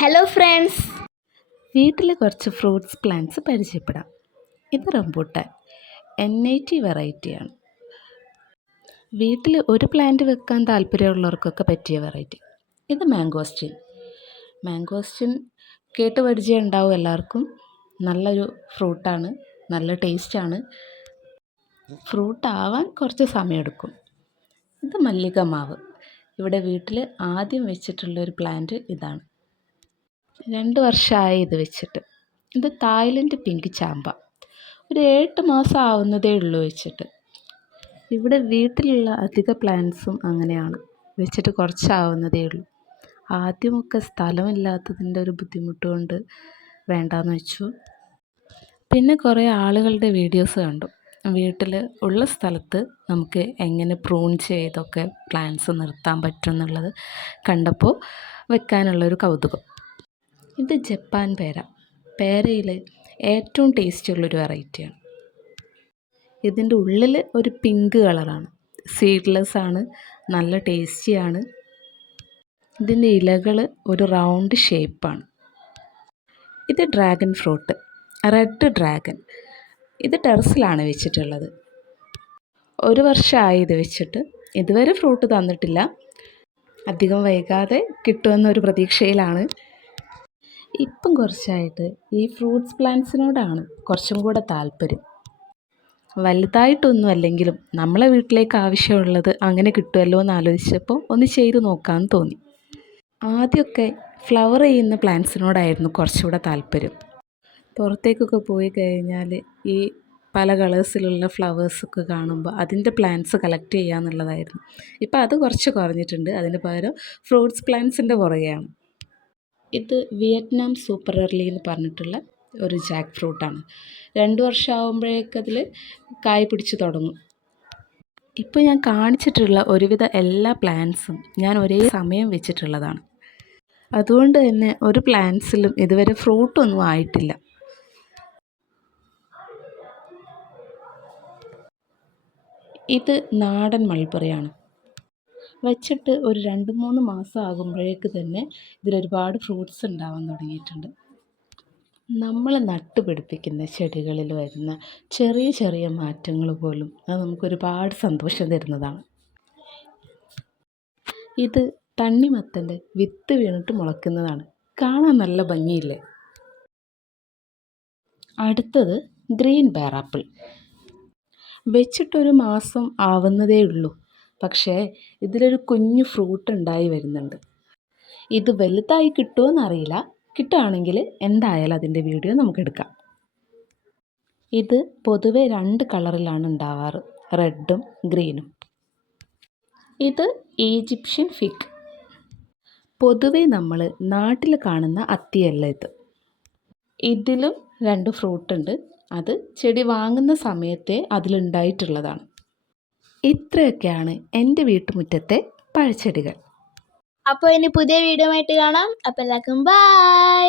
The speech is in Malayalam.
ഹലോ ഫ്രണ്ട്സ് വീട്ടിൽ കുറച്ച് ഫ്രൂട്ട്സ് പ്ലാന്റ്സ് പരിചയപ്പെടാം. ഇത് റംബൂട്ടാൻ. എൻ ഐ ടി വെറൈറ്റിയാണ് വീട്ടിൽ ഒരു പ്ലാന്റ് വെക്കാൻ താല്പര്യമുള്ളവർക്കൊക്കെ പറ്റിയ വെറൈറ്റി ഇത് മാംഗോസ്റ്റിൻ മാംഗോസ്റ്റിൻ കേട്ട് പരിചയം ഉണ്ടാവും എല്ലാവർക്കും. നല്ലൊരു ഫ്രൂട്ടാണ്. നല്ല ടേസ്റ്റാണ് ഫ്രൂട്ട് ആവാൻ കുറച്ച് സമയമെടുക്കും. ഇത് മല്ലിക മാവ്. ഇവിടെ വീട്ടിൽ ആദ്യം വെച്ചിട്ടുള്ള ഒരു പ്ലാന്റ് ഇതാണ്. രണ്ട് വർഷമായി ഇത് വെച്ചിട്ട്. ഇത് തായ്ലൻഡ് പിങ്ക് ചാമ്പ. ഒരു എട്ട് മാസം ആവുന്നതേ ഉള്ളൂ വെച്ചിട്ട്. ഇവിടെ വീട്ടിലുള്ള അധിക പ്ലാന്റ്സും അങ്ങനെയാണ്. വെച്ചിട്ട് കുറച്ചാവുന്നതേ ഉള്ളൂ. ആദ്യമൊക്കെ സ്ഥലമില്ലാത്തതിന്റെ ഒരു ബുദ്ധിമുട്ട് കൊണ്ട് വേണ്ടാന്ന് വെച്ചു. പിന്നെ കുറേ ആളുകളുടെ വീഡിയോസ് കണ്ടു. വീട്ടിൽ ഉള്ള സ്ഥലത്ത് നമുക്ക് എങ്ങനെ പ്രൂൺ ചെയ്തൊക്കെ പ്ലാന്റ്സ് നിർത്താൻ പറ്റും എന്നുള്ളത് കണ്ടപ്പോൾ വെക്കാനുള്ളൊരു കൗതുകം. ഇത് ജപ്പാൻ പേര. പേരയിൽ ഏറ്റവും ടേസ്റ്റ് ഉള്ളൊരു വെറൈറ്റിയാണ്. ഇതിന്റെ ഉള്ളിൽ ഒരു പിങ്ക് കളറാണ്. സീഡ്ലെസ് ആണ് നല്ല ടേസ്റ്റിയാണ്. ഇതിന്റെ ഇലകൾ ഒരു റൗണ്ട് ഷേപ്പാണ്. ഇത് ഡ്രാഗൺ ഫ്രൂട്ട് റെഡ് ഡ്രാഗൺ. ഇത് ടെറസിലാണ് വെച്ചിട്ടുള്ളത്. ഒരു വർഷമായി ഇത് വെച്ചിട്ട് ഇതുവരെ ഫ്രൂട്ട് തന്നിട്ടില്ല. അധികം വൈകാതെ കിട്ടുമെന്നൊരു പ്രതീക്ഷയിലാണ്. ഇപ്പം കുറച്ചായിട്ട് ഈ ഫ്രൂട്ട്സ് പ്ലാന്റ്സിനോടാണ് കുറച്ചും കൂടെ താല്പര്യം. വലുതായിട്ടൊന്നും അല്ലെങ്കിലും നമ്മളെ വീട്ടിലേക്ക് ആവശ്യമുള്ളത് അങ്ങനെ കിട്ടുമല്ലോ എന്ന് ആലോചിച്ചപ്പോൾ ഒന്ന് ചെയ്ത് നോക്കാമെന്ന് തോന്നി. ആദ്യമൊക്കെ ഫ്ലവർ ചെയ്യുന്ന പ്ലാന്റ്സിനോടായിരുന്നു കുറച്ചുകൂടെ താല്പര്യം. പുറത്തേക്കൊക്കെ പോയി കഴിഞ്ഞാൽ ഈ പല കളേഴ്സിലുള്ള ഫ്ലവേഴ്സൊക്കെ കാണുമ്പോൾ അതിന്റെ പ്ലാന്റ്സ് കളക്ട് ചെയ്യുക എന്നുള്ളതായിരുന്നു. ഇപ്പോൾ അത് കുറച്ച് കുറഞ്ഞിട്ടുണ്ട്. അതിന് പകരം ഫ്രൂട്ട്സ് പ്ലാന്റ്സിന്റെ പുറകെയാണ്. ഇത് വിയറ്റ്നാം സൂപ്പർ എർലി എന്ന് പറഞ്ഞിട്ടുള്ള ഒരു ജാക്ക് ഫ്രൂട്ടാണ് രണ്ട് വർഷം ആകുമ്പോഴേക്കതിൽ കായ് പിടിച്ച് തുടങ്ങും. ഇപ്പോൾ ഞാൻ കാണിച്ചിട്ടുള്ള ഒരുവിധ എല്ലാ പ്ലാന്റ്സും ഞാൻ ഒരേ സമയം വെച്ചിട്ടുള്ളതാണ്. അതുകൊണ്ട് തന്നെ ഒരു പ്ലാന്റ്സിലും ഇതുവരെ ഫ്രൂട്ടൊന്നും ആയിട്ടില്ല. ഇത് നാടൻ മൾബറിയാണ്. വെച്ചിട്ട് ഒരു രണ്ട് മൂന്ന് മാസം ആകുമ്പോഴേക്ക് തന്നെ ഇതിലൊരുപാട് ഫ്രൂട്ട്സ് ഉണ്ടാവാൻ തുടങ്ങിയിട്ടുണ്ട്. നമ്മൾ നട്ടുപിടിപ്പിക്കുന്ന ചെടികളിൽ വരുന്ന ചെറിയ ചെറിയ മാറ്റങ്ങൾ പോലും അത് നമുക്കൊരുപാട് സന്തോഷം തരുന്നതാണ്. ഇത് തണ്ണിമത്തന്റെ വിത്ത് വീണിട്ട് മുളയ്ക്കുന്നതാണ് കാണാൻ നല്ല ഭംഗിയില്ലേ? അടുത്തത് ഗ്രീൻ ബേറാപ്പിൾ വെച്ചിട്ടൊരു മാസം ആവുന്നതേ ഉള്ളൂ പക്ഷേ ഇതിലൊരു കുഞ്ഞു ഫ്രൂട്ട് ഉണ്ടായി വരുന്നുണ്ട്. ഇത് വലുതായി കിട്ടുമെന്നറിയില്ല കിട്ടുകയാണെങ്കിൽ എന്തായാലും അതിന്റെ വീഡിയോ നമുക്ക് എടുക്കാം. ഇത് പൊതുവെ രണ്ട് കളറിലാണ് ഉണ്ടാവാറ്. റെഡും ഗ്രീനും. ഇത് ഈജിപ്ഷ്യൻ ഫിഗ്. പൊതുവെ നമ്മൾ നാട്ടിൽ കാണുന്ന അത്തിയല്ല ഇത്. ഇതിലും രണ്ട് ഫ്രൂട്ടുണ്ട്. അത് ചെടി വാങ്ങുന്ന സമയത്തെ അതിലുണ്ടായിട്ടുള്ളതാണ്. ഇത്രയൊക്കെയാണ് എന്റെ വീട്ടുമുറ്റത്തെ പഴച്ചെടികൾ. അപ്പോൾ ഇനി പുതിയ വീഡിയോ ആയിട്ട് കാണാം. അപ്പോൾ എല്ലാവർക്കും ബൈ